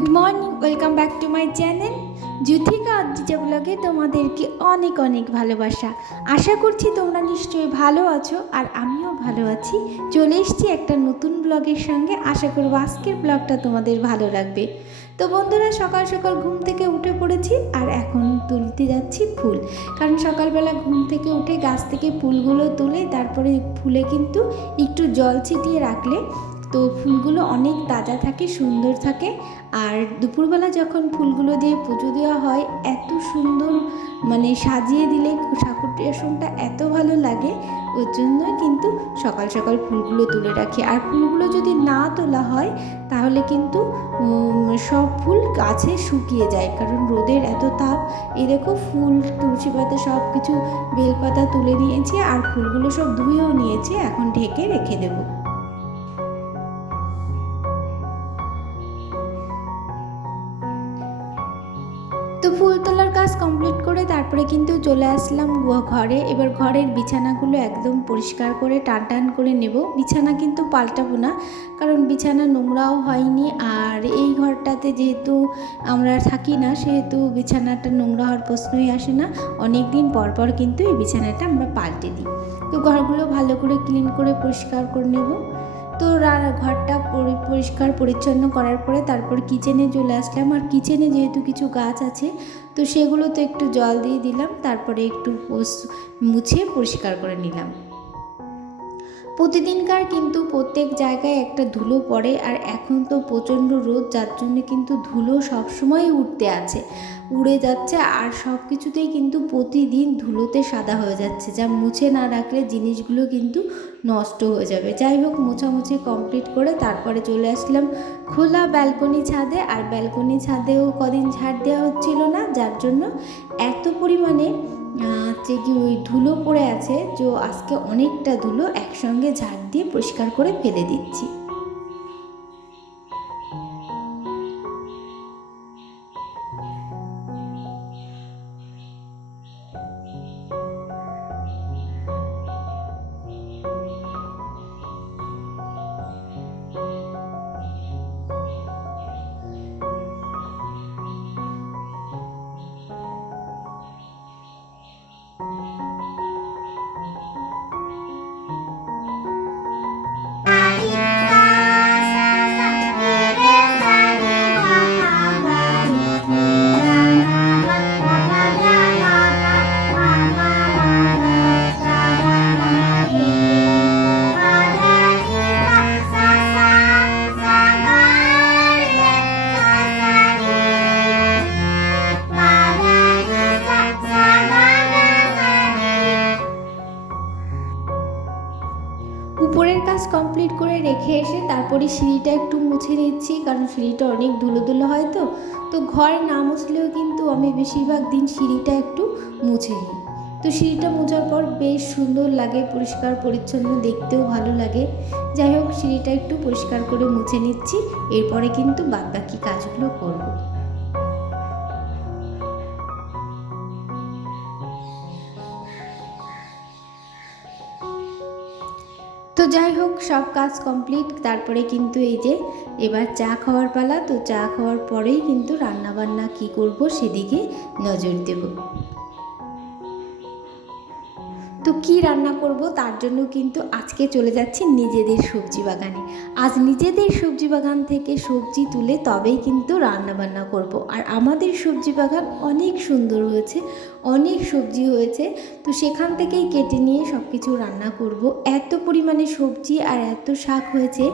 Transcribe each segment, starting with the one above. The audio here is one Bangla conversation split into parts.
Good morning, welcome back to my channel Juthika Adrija ব্লগে তোমাদেরকে অনেক অনেক ভালোবাসা। আশা করছি তোমরা নিশ্চয়ই ভালো আছো আর আমিও ভালো আছি। চলে এসেছি একটা নতুন ব্লগের সঙ্গে। আশা করব আজকের ব্লগটা তোমাদের ভালো লাগবে। তো বন্ধুরা, সকাল সকাল ঘুম থেকে উঠে পড়েছি আর এখন তুলতে যাচ্ছি ফুল। কারণ সকালবেলা ঘুম থেকে উঠে গাছ থেকে ফুলগুলো তুলে তারপরে ফুলে কিন্তু একটু জল ছিটিয়ে রাখলে তো ফুলগুলো অনেক তাজা থাকে, সুন্দর থাকে। আর দুপুরবেলা যখন ফুলগুলো দিয়ে পুজো দেওয়া হয়, এত সুন্দর সাজিয়ে দিলে ঠাকুর আসনটা এত ভালো লাগে। ওর জন্যই কিন্তু সকাল সকাল ফুলগুলো তুলে রাখি। আর ফুলগুলো যদি না তোলা হয় তাহলে কিন্তু সব ফুল গাছে শুকিয়ে যায়, কারণ রোদের এত তাপ। এই দেখো, ফুল, তুলসী পাতা সব কিছু, বেলপাতা তুলে নিয়েছি আর ফুলগুলো সব ধুয়েও নিয়েছি। এখন ঢেকে রেখে দেবো। তো ফুল তোলার কাজ কমপ্লিট করে তারপরে কিন্তু চলে আসলাম ঘরে। এবার ঘরের বিছানাগুলো একদম পরিষ্কার করে টান টান করে নেব। বিছানা কিন্তু পাল্টাবো না, কারণ বিছানা নোংরাও হয়নি। আর এই ঘরটাতে যেহেতু আমরা থাকি না, সেহেতু বিছানাটা নোংরা হওয়ার প্রশ্নই আসে না। অনেক দিন পর পর কিন্তু এই বিছানাটা আমরা পাল্টে দিই। তো ঘরগুলো ভালো করে ক্লিন করে পরিষ্কার করে নেব। তো ঘরটা পরিষ্কার পরিচ্ছন্ন করার পরে তারপর কিচেনে চলে আসলাম। আর কিচেনে যেহেতু কিছু গাছ আছে, তো সেগুলো তো একটু জল দিয়ে দিলাম, তারপরে একটু মুছে পরিষ্কার করে নিলাম। প্রতিদিনকার কিন্তু প্রত্যেক জায়গায় একটা ধুলো পড়ে, আর এখন তো প্রচণ্ড রোদ, যার জন্য কিন্তু ধুলো সবসময় উড়ে যাচ্ছে। আর সব কিছুতেই কিন্তু প্রতিদিন ধুলোতে সাদা হয়ে যাচ্ছে, যা মুছে না রাখলে জিনিসগুলো কিন্তু নষ্ট হয়ে যাবে। যাই হোক, মোছামুছি কমপ্লিট করে তারপরে চলে আসলাম খোলা ব্যালকনি ছাদে। আর ব্যালকনি ছাদেও কদিন ঝাড় দেওয়া হচ্ছিল না, যার জন্য এত পরিমাণে ওই ধুলো পড়ে আছে যে আজকে অনেকটা ধুলো একসঙ্গে ঝাড় দিয়ে পরিষ্কার করে ফেলে দিচ্ছি। উপরের কাজ কমপ্লিট করে রেখে এসে তারপরে সিঁড়িটা একটু মুছে নিচ্ছি, কারণ সিঁড়িটা অনেক ধুলো ধুলো হয়। তো ঘর না মুছলেও কিন্তু আমি বেশিরভাগ দিন সিঁড়িটা একটু মুছে নিই। তো সিঁড়িটা মোছার পর বেশ সুন্দর লাগে, পরিষ্কার পরিচ্ছন্ন, দেখতেও ভালো লাগে। যাই হোক, সিঁড়িটা একটু পরিষ্কার করে মুছে নিচ্ছি, এরপরে কিন্তু বাদবাকি কাজগুলো করব। তো যাই হোক, সব কাজ কমপ্লিট। তারপরে কিন্তু এই যে এবার চা খাওয়ার পালা। তো চা খাওয়ার পরেই কিন্তু রান্নাবান্না কী করব সেদিকে নজর দেব। তো কি রান্না করব তার জন্য কিন্তু আজকে চলে যাচ্ছি নিজেদের সবজি বাগানে। আজ নিজেদের সবজি বাগান থেকে সবজি তুলে তবেই কিন্তু রান্না বান্না করব। আর আমাদের সবজি বাগান অনেক সুন্দর হয়েছে, অনেক সবজি হয়েছে। তো সেখান থেকেই কেটে নিয়ে সব কিছু রান্না করব। এত পরিমাণে সবজি আর এত শাক হয়েছে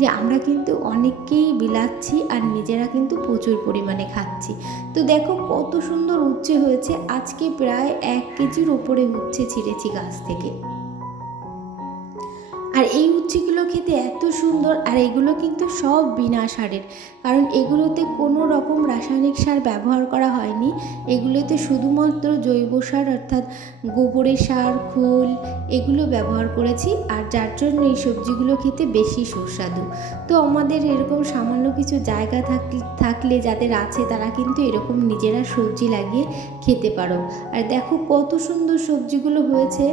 যে আমরা কিন্তু অনেককেই বিলাচ্ছি আর নিজেরা কিন্তু প্রচুর পরিমাণে খাচ্ছি। তো দেখো কত সুন্দর উচ্ছে হয়েছে। আজকে প্রায় 1 কেজির ওপরে উচ্ছে ছিঁড়েছি গাছ থেকে। আর এই উচ্ছেগুলো খেতে এত সুন্দর, আর এগুলো কিন্তু সব বিনা সারের, কারণ এগুলোতে কোনো রকম রাসায়নিক সার ব্যবহার করা হয়নি। এগুলোতে শুধুমাত্র জৈব সার, অর্থাৎ গোবরের সার, খোল, এগুলো ব্যবহার করেছি। আর যার জন্য এই সবজিগুলো খেতে বেশি সুস্বাদু। তো আমাদের এরকম সামান্য কিছু জায়গা থাকলে যাদের আছে, তারা কিন্তু এরকম নিজেরা সবজি লাগিয়ে খেতে পারো। আর দেখো কত সুন্দর সবজিগুলো হয়েছে,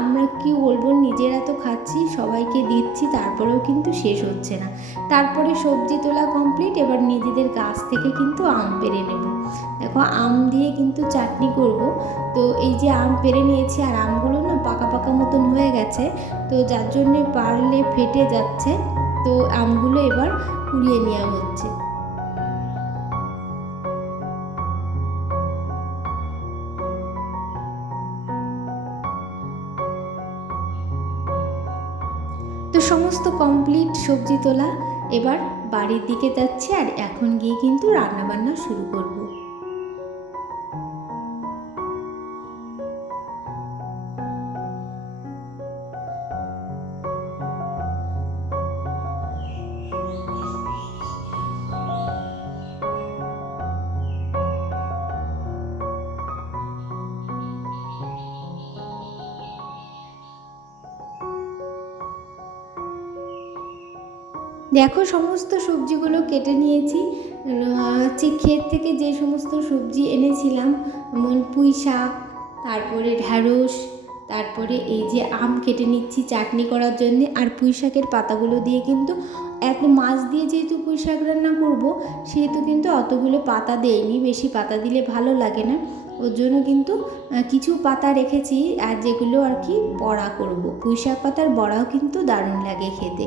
আমরা কি বলবো, নিজেরা তো খাচ্ছি, যাচ্ছি, সবাইকে দিচ্ছি, তারপরেও কিন্তু শেষ হচ্ছে না। তারপরে সবজি তোলা কমপ্লিট, এবার নিজেদের গাছ থেকে কিন্তু আম পেড়ে নেব। দেখো আম দিয়ে কিন্তু চাটনি করব। তো এই যে আম পেড়ে নিয়েছি, আর আমগুলো না পাকা পাকা মতন হয়ে গেছে, তো যার জন্যে পারলে ফেটে যাচ্ছে। তো আমগুলো এবার কুড়িয়ে নেওয়া হচ্ছে। তো সমস্ত কমপ্লিট সবজি তোলা, এবার বাড়ির দিকে যাচ্ছে, আর এখন গিয়ে কিন্তু রান্নাবান্না শুরু করব। দেখো সমস্ত সবজিগুলো কেটে নিয়েছি। হচ্ছে ক্ষেত থেকে যে সমস্ত সবজি এনেছিলাম, যেমন পুঁই শাক, তারপরে ঢ্যাঁড়স, তারপরে এই যে আম কেটে নিচ্ছি চাটনি করার জন্যে। আর পুঁই শাকের পাতাগুলো দিয়ে কিন্তু এত মাছ দিয়ে যেহেতু পুঁই শাক রান্না করবো, সেহেতু কিন্তু অতগুলো পাতা দেয়নি, বেশি পাতা দিলে ভালো লাগে না। ওর জন্য কিন্তু কিছু পাতা রেখেছি, আর যেগুলো আর কি বড়া করব। পুঁই শাক পাতার বড়াও কিন্তু দারুণ লাগে খেতে।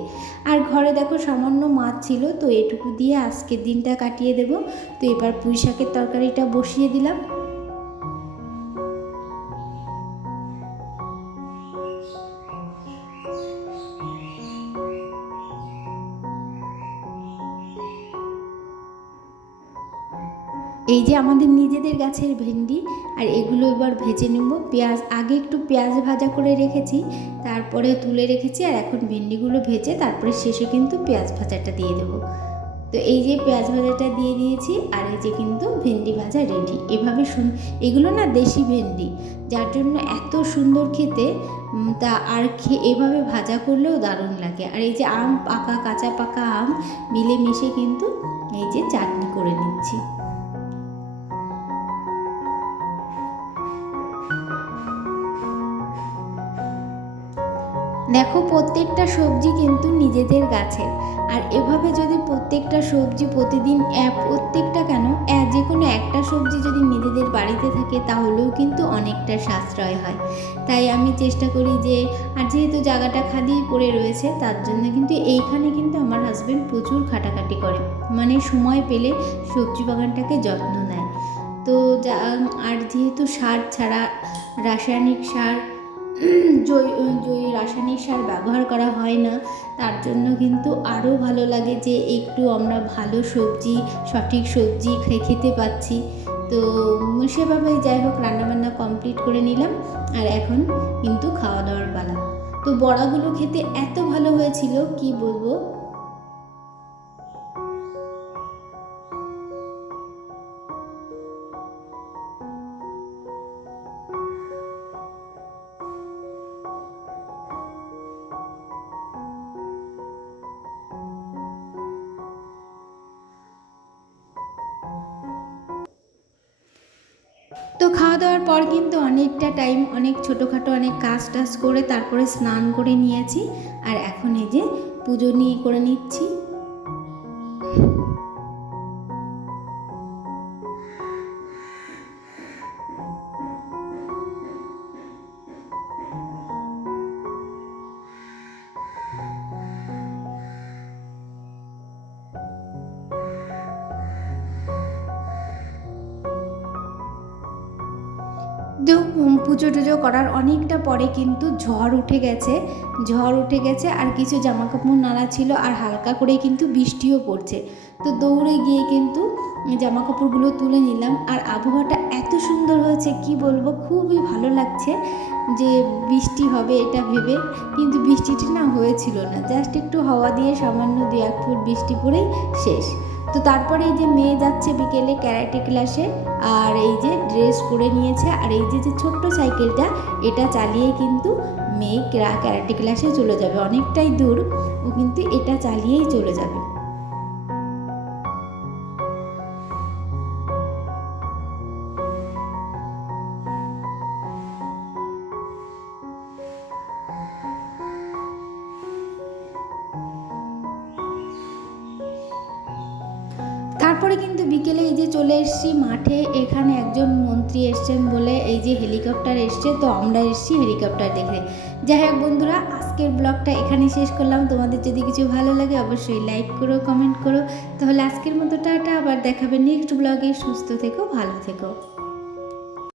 আর ঘরে দেখো সামান্য মাছ ছিল, তো এটুকু দিয়ে আজকের দিনটা কাটিয়ে দেব। তো এবার পুঁই শাকের তরকারিটা বসিয়ে দিলাম। এই যে আমাদের নিজেদের গাছের ভেন্ডি, আর এগুলো এবার ভেজে নেব। পেঁয়াজ আগে একটু পেঁয়াজ ভাজা করে রেখেছি, তারপরে তুলে রেখেছি, আর এখন ভেন্ডিগুলো ভেজে তারপরে শেষে কিন্তু পেঁয়াজ ভাজাটা দিয়ে দেবো। তো এই যে পেঁয়াজ ভাজাটা দিয়ে দিয়েছি, আর এই যে কিন্তু ভেন্ডি ভাজা রেডি। এভাবে এগুলো না দেশি ভেন্ডি, যার জন্য এত সুন্দর খেতে। তা আর এভাবে ভাজা করলেও দারুণ লাগে। আর এই যে আম পাকা, কাঁচা পাকা আম মিলেমিশে কিন্তু এই যে চাটনি করে নিচ্ছি। দেখো প্রত্যেকটা সবজি কিন্তু নিজেদের গাছের, আর এভাবে যদি প্রত্যেকটা সবজি প্রতিদিন প্রত্যেকটা কেন যে কোনো একটা সবজি যদি নিজেদের বাড়িতে থাকে, তাহলেও কিন্তু অনেকটা সাশ্রয় হয়। তাই আমি চেষ্টা করি যে, আর যেহেতু জায়গাটা খালি পড়ে রয়েছে, তার জন্য কিন্তু এইখানে কিন্তু আমার হাজব্যান্ড প্রচুর খাটাখাটি করে, মানে সময় পেলে সবজি বাগানটাকে যত্ন নেয়। তো আর যেহেতু সার ছাড়া, রাসায়নিক সার, রাসায়নিক সার ব্যবহার করা হয় না, তার জন্য কিন্তু আরও ভালো লাগে যে একটু আমরা ভালো সবজি, সঠিক সবজি খেতে পাচ্ছি। তো সেভাবে যাই হোক রান্নাবান্না কমপ্লিট করে নিলাম, আর এখন কিন্তু খাওয়া দাওয়ার পালা। তো বড়াগুলো খেতে এত ভালো হয়েছিল কি বলবো। তো খাওয়া দাওয়ার পর কিন্তু অনেকটা টাইম, অনেক ছোটোখাটো অনেক কাজ টাজ করে তারপরে স্নান করে নিয়েছি, আর এখন এই যে পুজো নিয়ে করে নিচ্ছি। তো পুজো টুজো করার অনেকটা পরে কিন্তু ঝড় উঠে গেছে, আর কিছু জামা কাপড় নাড়া ছিল, আর হালকা করে কিন্তু বৃষ্টিও পড়ছে। তো দৌড়ে গিয়ে কিন্তু জামা কাপড়গুলো তুলে নিলাম, আর আবহাওয়াটা এত সুন্দর হয়েছে কি বলবো, খুবই ভালো লাগছে যে বৃষ্টি হবে এটা ভেবে, কিন্তু বৃষ্টিটি না হয়েছিল না, জাস্ট একটু হাওয়া দিয়ে সামান্য 2-1 ফুট বৃষ্টি পড়েই শেষ। তো তারপরে এই যে মেয়ে যাচ্ছে বিকেলে ক্যারাটে ক্লাসে, আর এই যে ড্রেস পরে নিয়েছে, আর এই যে ছোট্ট সাইকেলটা, এটা চালিয়ে কিন্তু মেয়ে ক্যারাটে ক্লাসে চলে যাবে, অনেকটাই দূর, ও কিন্তু এটা চালিয়েই চলে যাবে। কিন্তু বিকেলে এই যে চলে এসেছি মাঠে। এখানে একজন মন্ত্রী এসছেন বলে এই যে হেলিকপ্টার এসছে, তো আমরা এসেছি হেলিকপ্টার দেখে। যাই হোক বন্ধুরা, আজকের ব্লগটা এখানেই শেষ করলাম। তোমাদের যদি কিছু ভালো লাগে অবশ্যই লাইক করো, কমেন্ট করো। তাহলে আজকের মতো টাটা, আবার দেখাবে নেক্সট ব্লগে। সুস্থ থেকো, ভালো থেকো।